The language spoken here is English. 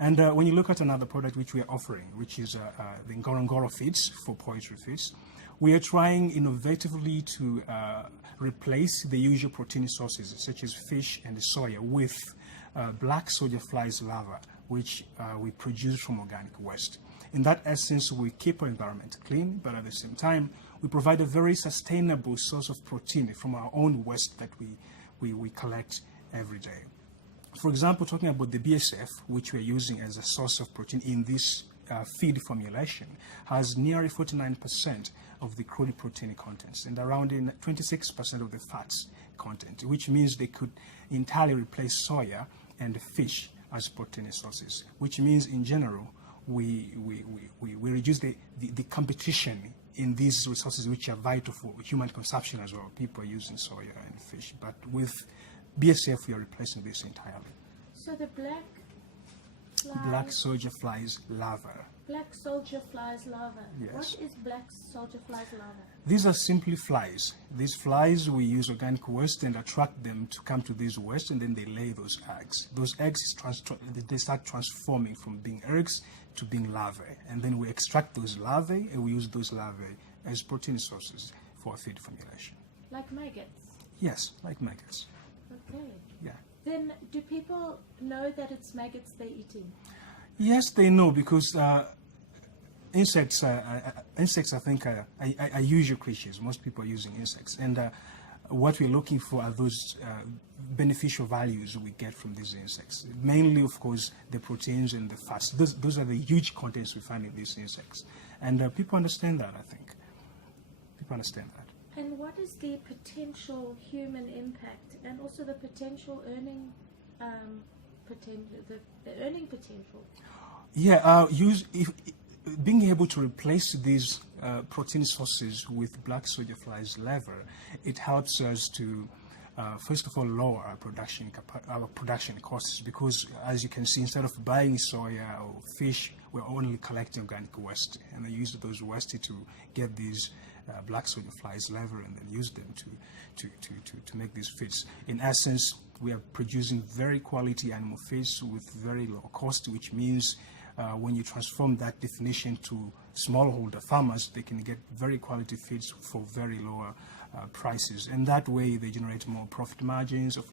And when you look at another product which we are offering, which is the Ngorongoro feeds for poultry feeds, we are trying innovatively to replace the usual protein sources such as fish and soya with black soldier flies larvae, which we produce from organic waste. In that essence, we keep our environment clean, but at the same time, we provide a very sustainable source of protein from our own waste that we collect every day. For example, talking about the BSF, which we're using as a source of protein in this feed formulation, has nearly 49% of the crude protein contents and around 26% of the fats content, which means they could entirely replace soya and fish as protein sources, which means in general we reduce the competition in these resources which are vital for human consumption as well. People are using soya and fish, but with BSF we are replacing this entirely. So the black soldier flies larvae. Black soldier flies larvae. Yes. What is black soldier flies larvae? These are simply flies. These flies, we use organic waste and attract them to come to this waste, and then they lay those eggs. Those eggs, they start transforming from being eggs to being larvae. And then we extract those larvae, and we use those larvae as protein sources for our feed formulation. Like maggots? Yes, like maggots. Okay. Yeah. Then do people know that it's maggots they're eating? Yes, they know, because insects, I think, are usual creatures. Most people are using insects. And what we're looking for are those beneficial values we get from these insects. Mainly, of course, the proteins and the fats. Those are the huge contents we find in these insects. And people understand that, I think. People understand that. And what is the potential human impact and also the potential earning the earning potential? Yeah, being able to replace these protein sources with black soldier flies larvae, it helps us to first of all lower our production costs, because as you can see, instead of buying soya or fish, we're only collecting organic waste, and I use those waste to get these black soldier flies larvae and then use them to make these feeds. In essence, we are producing very quality animal feeds with very low cost, which means when you transform that definition to smallholder farmers, they can get very quality feeds for very lower prices. And that way they generate more profit margins, of